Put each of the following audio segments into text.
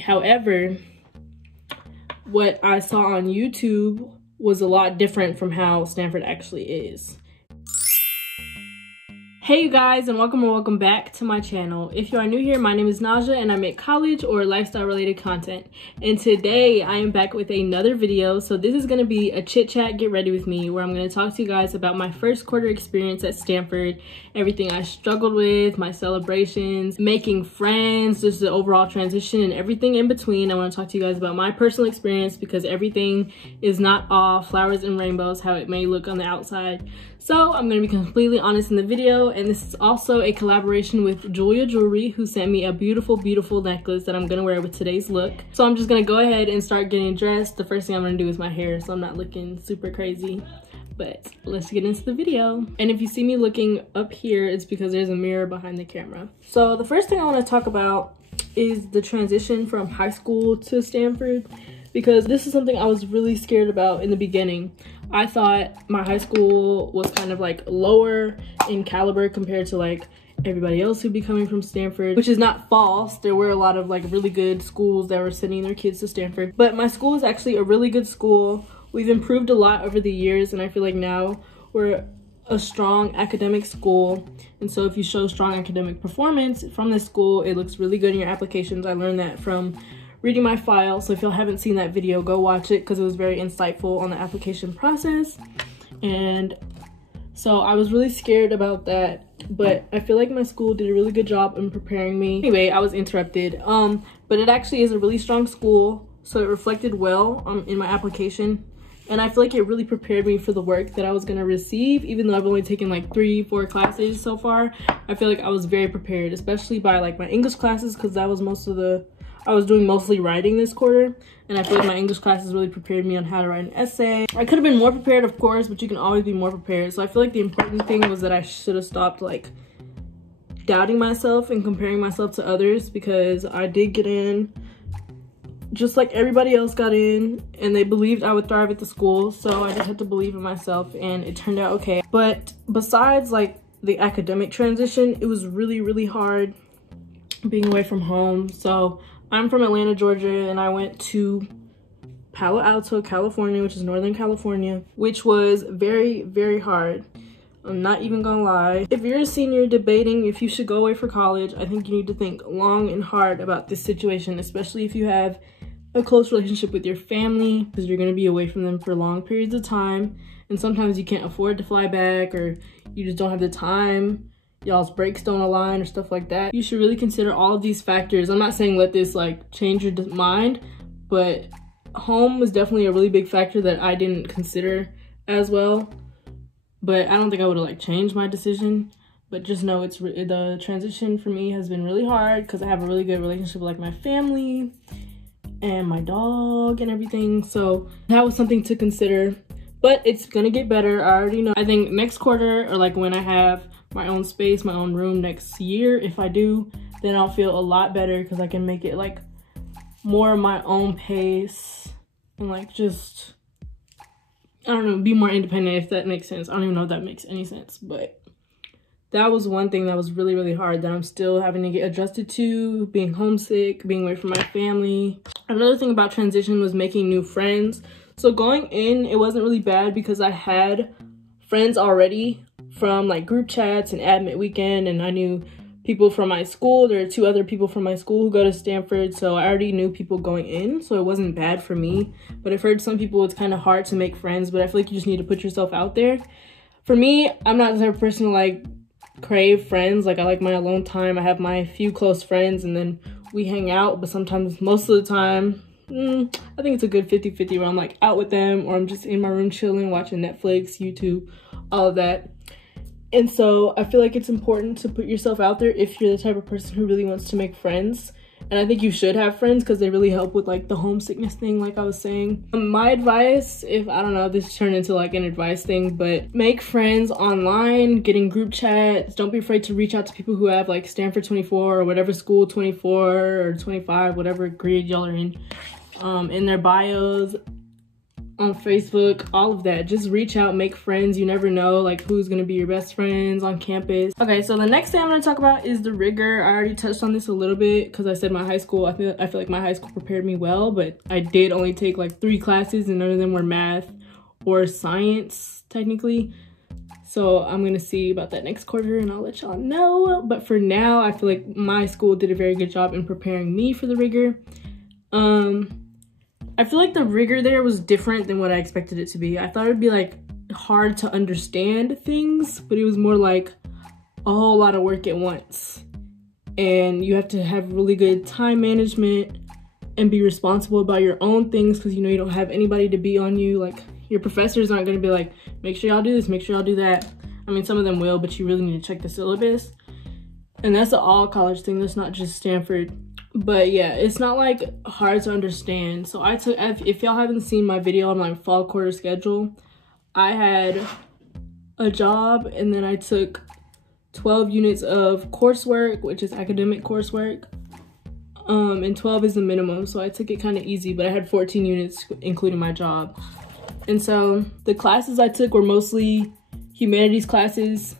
However, what I saw on YouTube was a lot different from how Stanford actually is. Hey you guys, and welcome back to my channel. If you are new here, my name is NAZJAA and I make college or lifestyle related content. And today I am back with another video. So this is going to be a chit chat, get ready with me, where I'm going to talk to you guys about my first quarter experience at Stanford, everything I struggled with, my celebrations, making friends, just the overall transition and everything in between. I want to talk to you guys about my personal experience because everything is not all flowers and rainbows how it may look on the outside. So I'm going to be completely honest in the video, and this is also a collaboration with Jeulia Jewelry, who sent me a beautiful necklace that I'm going to wear with today's look. So I'm just going to go ahead and start getting dressed. The first thing I'm going to do is my hair, so I'm not looking super crazy. But let's get into the video. And if you see me looking up here, it's because there's a mirror behind the camera. So the first thing I want to talk about is the transition from high school to Stanford, because this is something I was really scared about in the beginning. I thought my high school was kind of like lower in caliber compared to like everybody else who'd be coming from Stanford, which is not false. There were a lot of like really good schools that were sending their kids to Stanford, but my school is actually a really good school. We've improved a lot over the years, and I feel like now we're a strong academic school. And so if you show strong academic performance from this school, it looks really good in your applications. I learned that from reading my file, so if y'all haven't seen that video, go watch it because it was very insightful on the application process. And so I was really scared about that, but I feel like my school did a really good job in preparing me. Anyway, I was interrupted, but it actually is a really strong school, so it reflected well in my application, and I feel like it really prepared me for the work that I was going to receive. Even though I've only taken like 3-4 classes so far, I feel like I was very prepared, especially by like my English classes, because that was I was doing mostly writing this quarter, and I feel like my English classes really prepared me on how to write an essay. I could have been more prepared, of course, but you can always be more prepared. So I feel like the important thing was that I should have stopped like doubting myself and comparing myself to others, because I did get in just like everybody else got in, and they believed I would thrive at the school. So I just had to believe in myself, and it turned out okay. But besides like the academic transition, it was really hard being away from home. So I'm from Atlanta, Georgia, and I went to Palo Alto, California, which is Northern California, which was very hard. I'm not even gonna lie. If you're a senior debating if you should go away for college, I think you need to think long and hard about this situation, especially if you have a close relationship with your family, because you're gonna be away from them for long periods of time, and sometimes you can't afford to fly back, or you just don't have the time. Y'all's breaks don't align or stuff like that. You should really consider all of these factors. I'm not saying let this like change your mind, but home was definitely a really big factor that I didn't consider as well. But I don't think I would have like changed my decision. But just know the transition for me has been really hard, because I have a really good relationship with like my family and my dog and everything. So that was something to consider. But it's gonna get better. I already know. I think next quarter, or like when I have my own space, my own room next year, if I do, then I'll feel a lot better, because I can make it like more my own pace and like just, I don't know, be more independent, if that makes sense. I don't even know if that makes any sense, but that was one thing that was really hard that I'm still having to get adjusted to, being homesick, being away from my family. Another thing about transition was making new friends. So going in, it wasn't really bad because I had friends already from like group chats and admit weekend, and I knew people from my school. There are 2 other people from my school who go to Stanford, so I already knew people going in, so it wasn't bad for me. But I've heard some people it's kind of hard to make friends, but I feel like you just need to put yourself out there. For me, I'm not the type of person to like crave friends. Like I like my alone time. I have my few close friends, and then we hang out, but sometimes, most of the time, I think it's a good 50-50 where I'm like out with them, or I'm just in my room chilling, watching Netflix, YouTube, all of that. And so I feel like it's important to put yourself out there if you're the type of person who really wants to make friends. And I think you should have friends, because they really help with like the homesickness thing, like I was saying. My advice, if I don't know, this turned into like an advice thing, but make friends online, get in group chats. Don't be afraid to reach out to people who have like Stanford 24 or whatever school 24 or 25, whatever grade y'all are in their bios. on Facebook, all of that. Just reach out, make friends. You never know like who's gonna be your best friends on campus. Okay, so the next thing I'm gonna talk about is the rigor. I already touched on this a little bit because I said my high school, I feel like my high school prepared me well, but I did only take like 3 classes and none of them were math or science technically. So I'm gonna see about that next quarter and I'll let y'all know. But for now, I feel like my school did a very good job in preparing me for the rigor. I feel like the rigor there was different than what I expected it to be. I thought it'd be like hard to understand things, but it was more like a whole lot of work at once. And you have to have really good time management and be responsible about your own things because you know you don't have anybody to be on you. Like your professors aren't gonna be like, make sure y'all do this, make sure y'all do that. I mean, some of them will, but you really need to check the syllabus. And that's an all college thing, that's not just Stanford. But yeah, it's not like hard to understand. So I took, if y'all haven't seen my video on my fall quarter schedule, I had a job and then I took 12 units of coursework, which is academic coursework. And 12 is the minimum. So I took it kind of easy, but I had 14 units including my job. And so the classes I took were mostly humanities classes.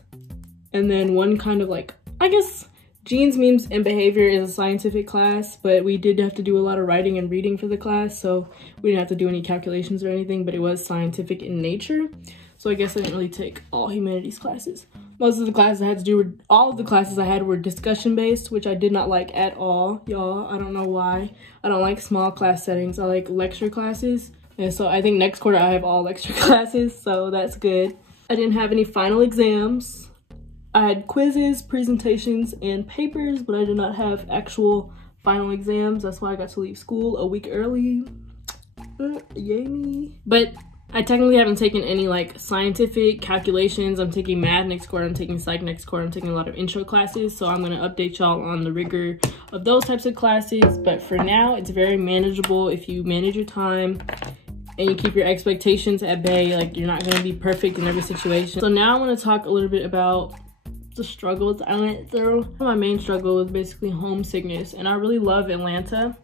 And then one kind of like, I guess, Genes, Memes, and Behavior is a scientific class, but we did have to do a lot of writing and reading for the class, so we didn't have to do any calculations or anything, but it was scientific in nature. So I guess I didn't really take all humanities classes. Most of the classes I had to do were, all of the classes I had were discussion based, which I did not like at all, y'all. I don't know why. I don't like small class settings. I like lecture classes. And so I think next quarter I have all lecture classes, so that's good. I didn't have any final exams. I had quizzes, presentations, and papers, but I did not have actual final exams. That's why I got to leave school a week early. Yay me. But I technically haven't taken any like scientific calculations. I'm taking math next quarter, I'm taking psych next quarter, I'm taking a lot of intro classes. So I'm gonna update y'all on the rigor of those types of classes. But for now, it's very manageable if you manage your time and you keep your expectations at bay. Like you're not gonna be perfect in every situation. So now I wanna talk a little bit about the struggles I went through. My main struggle was basically homesickness, and I really love Atlanta.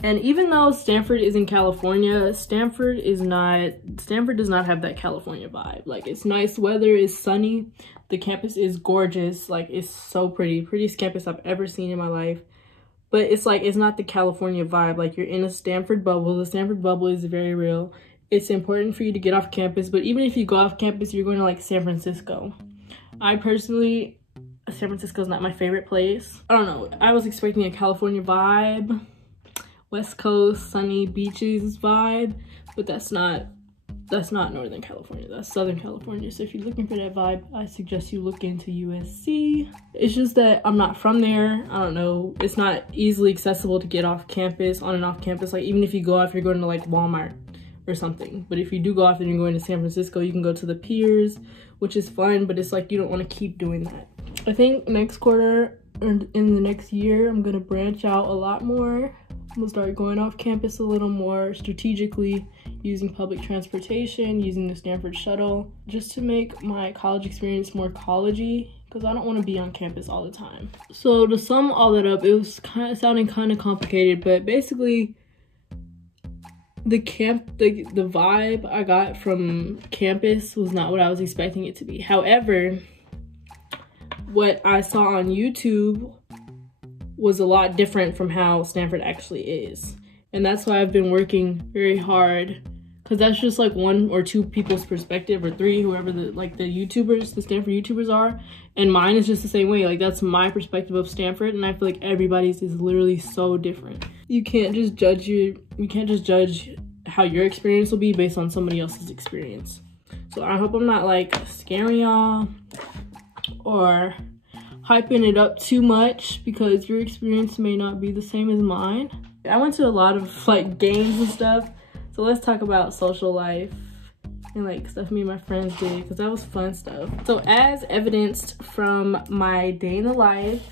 And even though Stanford is in California, Stanford does not have that California vibe. Like it's nice weather, it's sunny, the campus is gorgeous, like it's so prettiest campus I've ever seen in my life. But it's like, it's not the California vibe. Like you're in a Stanford bubble. The Stanford bubble is very real. It's important for you to get off campus, but even if you go off campus, you're going to like San Francisco. I personally, San Francisco is not my favorite place. I don't know, I was expecting a California vibe, West Coast, sunny beaches vibe, but that's not Northern California, that's Southern California. So if you're looking for that vibe, I suggest you look into USC. It's just that I'm not from there. I don't know, it's not easily accessible to get off campus, on and off campus. Like even if you go off, you're going to like Walmart or something. But if you do go off and you're going to San Francisco, you can go to the piers, which is fun, but it's like you don't want to keep doing that. I think next quarter or in the next year, I'm gonna branch out a lot more. I'm gonna start going off campus a little more strategically, using public transportation, using the Stanford shuttle, just to make my college experience more college-y, because I don't want to be on campus all the time. So to sum all that up, it was sounding kind of complicated, but basically the vibe I got from campus was not what I was expecting it to be. However, what I saw on YouTube was a lot different from how Stanford actually is. And that's why I've been working very hard, because that's just like 1 or 2 people's perspective, or 3, whoever the YouTubers, the Stanford YouTubers are. And mine is just the same way. Like that's my perspective of Stanford, and I feel like everybody's is literally so different. You can't just judge how your experience will be based on somebody else's experience. So I hope I'm not like scaring y'all or hyping it up too much, because your experience may not be the same as mine. I went to a lot of like games and stuff, so let's talk about social life and like stuff me and my friends did, because that was fun stuff. So as evidenced from my day in the life,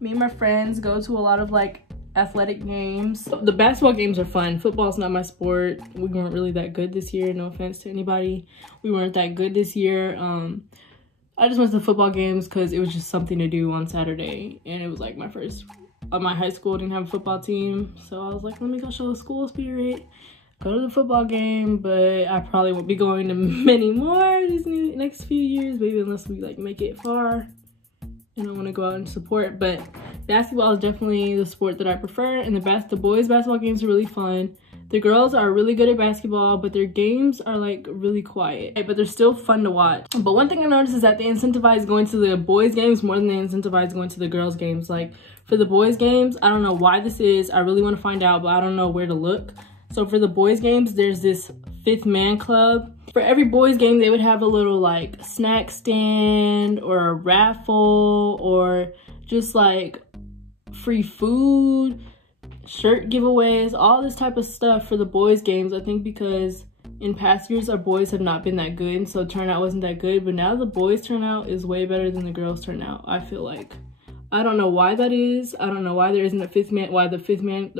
me and my friends go to a lot of like athletic games. The basketball games are fun. Football's not my sport. We weren't really that good this year, no offense to anybody. We weren't that good this year. I just went to the football games because it was just something to do on Saturday, and it was like my high school didn't have a football team, so I was like, let me go show school spirit. go to the football game, but I probably won't be going to many more these next few years, maybe unless we like make it far and I want to go out and support. But basketball is definitely the sport that I prefer, and the boys basketball games are really fun. The girls are really good at basketball, but their games are like really quiet, but they're still fun to watch. But one thing I noticed is that they incentivize going to the boys games more than they incentivize going to the girls games. Like for the boys games, I don't know why this is. I really want to find out, but I don't know where to look. So for the boys games, there's this 5th man club. For every boys game, they would have a little like snack stand or a raffle or just like free food, shirt giveaways, all this type of stuff for the boys games. I think because in past years our boys have not been that good, so turnout wasn't that good, but now the boys turnout is way better than the girls turnout, I feel like. I don't know why that is. I don't know why there isn't a 5th man, why the 5th man,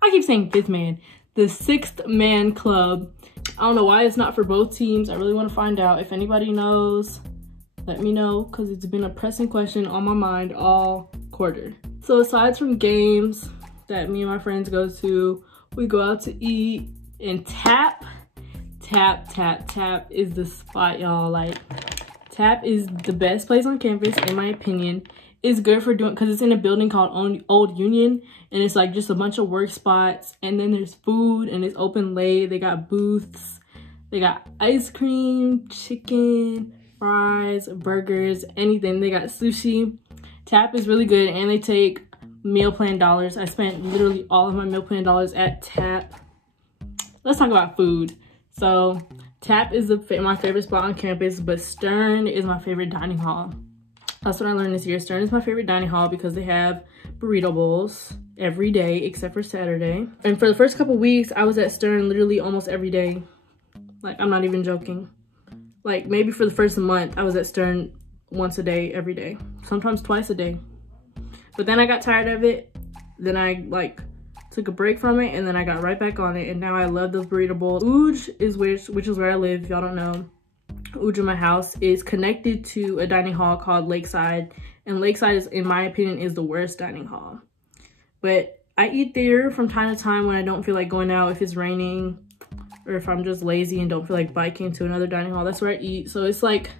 I keep saying 5th man, the 6th man club. I don't know why it's not for both teams. I really want to find out. If anybody knows, let me know, because it's been a pressing question on my mind all quarter. So aside from games that me and my friends go to, we go out to eat, and tap is the spot, y'all. Like tap is the best place on campus in my opinion. It's good for doing, because it's in a building called Old Union, and it's like just a bunch of work spots, and then there's food and it's open late. They got booths, they got ice cream, chicken, fries, burgers, anything. They got sushi. Tap is really good, and they take meal plan dollars. I spent literally all of my meal plan dollars at Tap. Let's talk about food. So Tap is my favorite spot on campus, but Stern is my favorite dining hall. That's what I learned this year. Stern is my favorite dining hall because they have burrito bowls every day except for Saturday. And for the first couple weeks, I was at Stern literally almost every day. Like, I'm not even joking. Like, maybe for the first month, I was at Stern once a day, every day. Sometimes twice a day. But then I got tired of it. Then I like took a break from it, and then I got right back on it, and now I love those burrito bowls. Uj is which is where I live, if y'all don't know. Uj in my house is connected to a dining hall called Lakeside, and Lakeside is, in my opinion, is the worst dining hall. But I eat there from time to time when I don't feel like going out, if it's raining, or if I'm just lazy and don't feel like biking to another dining hall. That's where I eat. So it's like,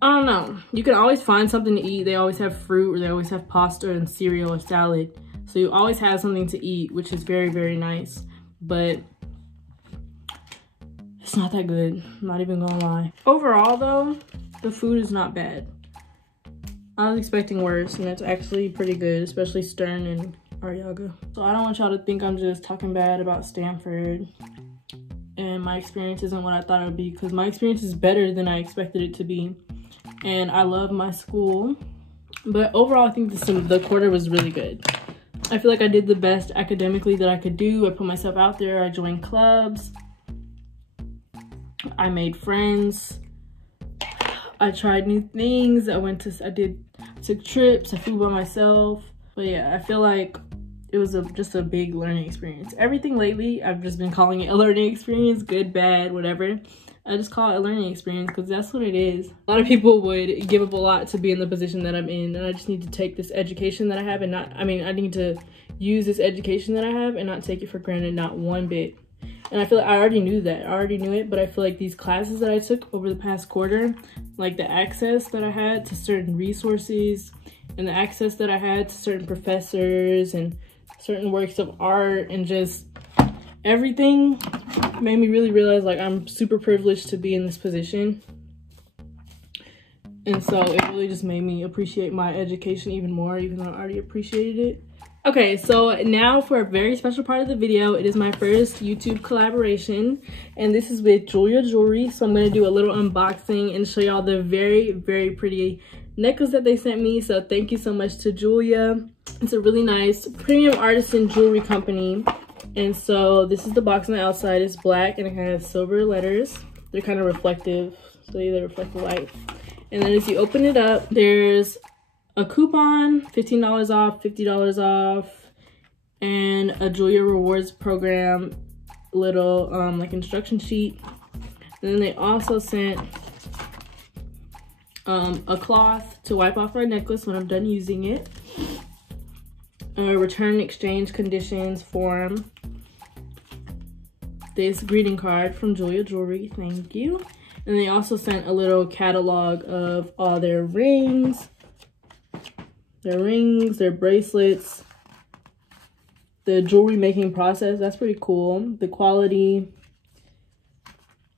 I don't know. You can always find something to eat. They always have fruit, or they always have pasta and cereal or salad. So you always have something to eat, which is very, very nice. But it's not that good. I'm not even gonna lie. Overall though, the food is not bad. I was expecting worse, and it's actually pretty good, especially Stern and Arriaga. So I don't want y'all to think I'm just talking bad about Stanford and my experience isn't what I thought it would be, because my experience is better than I expected it to be. And I love my school, but overall I think the quarter was really good. I feel like I did the best academically that I could do. I put myself out there. I joined clubs. I made friends. I tried new things. I took trips. I flew by myself. But yeah, I feel like it was just a big learning experience. Everything lately, I've just been calling it a learning experience, good, bad, whatever. I just call it a learning experience because that's what it is. A lot of people would give up a lot to be in the position that I'm in, and I just need to take this education that I have and I need to use this education that I have and not take it for granted, not one bit. And I feel like I already knew that. I already knew it, but I feel like these classes that I took over the past quarter, like the access that I had to certain resources and the access that I had to certain professors and certain works of art and just everything made me really realize like I'm super privileged to be in this position. And so it really just made me appreciate my education even more, even though I already appreciated it. Okay, so now for a very special part of the video. It is my first YouTube collaboration, and this is with Jeulia Jewelry. So I'm going to do a little unboxing and show y'all the very, very pretty necklace that they sent me. So thank you so much to Jeulia. It's a really nice premium artisan jewelry company. And so this is the box on the outside. It's black and it has silver letters. They're kind of reflective, so they reflect the light. And then as you open it up, there's a coupon, $15 off, $50 off, and a Jeulia Rewards program little like instruction sheet. And then they also sent a cloth to wipe off our necklace when I'm done using it, a return exchange conditions form, this greeting card from Jeulia Jewelry. Thank you. And they also sent a little catalog of all their rings, their bracelets, the jewelry making process. That's pretty cool. The quality,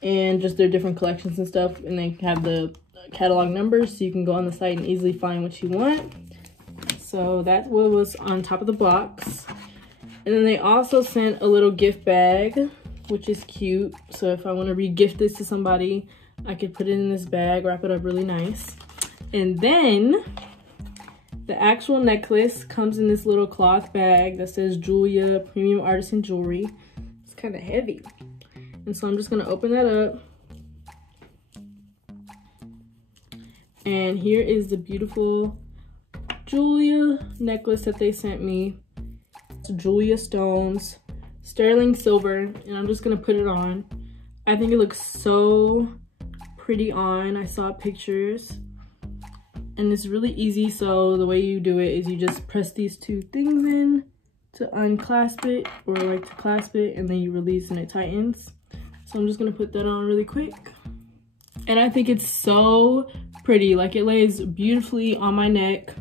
and just their different collections and stuff. And they have the catalog numbers so you can go on the site and easily find what you want. So that's what was on top of the box. And then they also sent a little gift bag, which is cute. So if I want to re-gift this to somebody, I could put it in this bag, wrap it up really nice. And then the actual necklace comes in this little cloth bag that says Jeulia Premium Artisan Jewelry. It's kind of heavy. And so I'm just going to open that up. And here is the beautiful Jeulia necklace that they sent me. It's Jeulia stones, sterling silver, and I'm just going to put it on. I think it looks so pretty on. I saw pictures. And it's really easy, so the way you do it is you just press these two things in to unclasp it, or like to clasp it, and then you release and it tightens. So I'm just gonna put that on really quick. And I think it's so pretty. Like, it lays beautifully on my neck,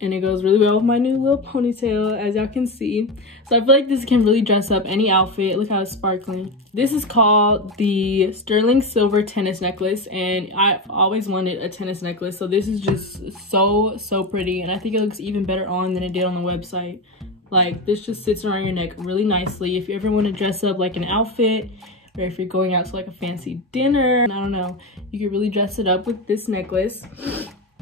and it goes really well with my new little ponytail, as y'all can see. So I feel like this can really dress up any outfit. Look how it's sparkling. This is called the sterling silver tennis necklace, and I've always wanted a tennis necklace. So this is just so pretty, and I think it looks even better on than it did on the website. Like, this just sits around your neck really nicely. If you ever want to dress up like an outfit, or if you're going out to like a fancy dinner, I don't know, you could really dress it up with this necklace.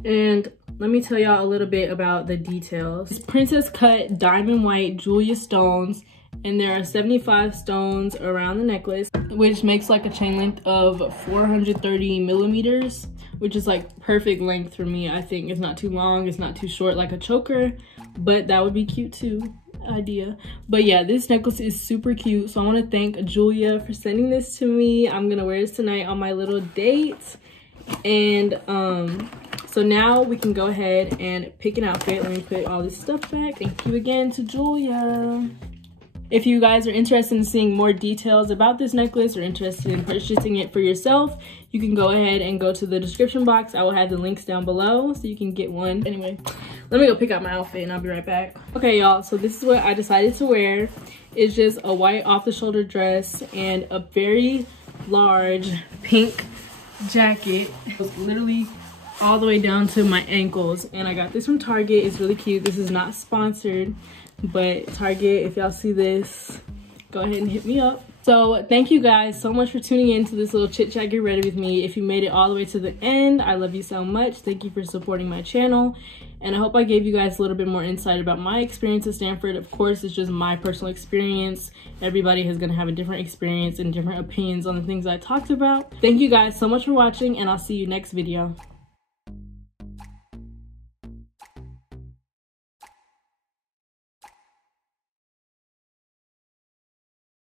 And let me tell y'all a little bit about the details. It's princess cut diamond white Jeulia stones, and there are 75 stones around the necklace, which makes like a chain length of 430 millimeters, which is like perfect length for me. I think it's not too long, it's not too short like a choker, but that would be cute too. Idea. But yeah, this necklace is super cute, so I want to thank Jeulia for sending this to me. I'm gonna wear this tonight on my little date. And so now we can go ahead and pick an outfit. Let me put all this stuff back. Thank you again to Jeulia. If you guys are interested in seeing more details about this necklace, or interested in purchasing it for yourself, you can go ahead and go to the description box. I will have the links down below so you can get one. Anyway, let me go pick out my outfit and I'll be right back. Okay, y'all, so this is what I decided to wear. It's just a white off-the-shoulder dress and a very large pink jacket. It was literally all the way down to my ankles, and I got this from Target. It's really cute. This is not sponsored, but Target, if y'all see this, go ahead and hit me up. So thank you guys so much for tuning in to this little chit chat get ready with me. If you made it all the way to the end, I love you so much. Thank you for supporting my channel, and I hope I gave you guys a little bit more insight about my experience at Stanford. Of course, it's just my personal experience. Everybody is going to have a different experience and different opinions on the things I talked about. Thank you guys so much for watching, and I'll see you next video.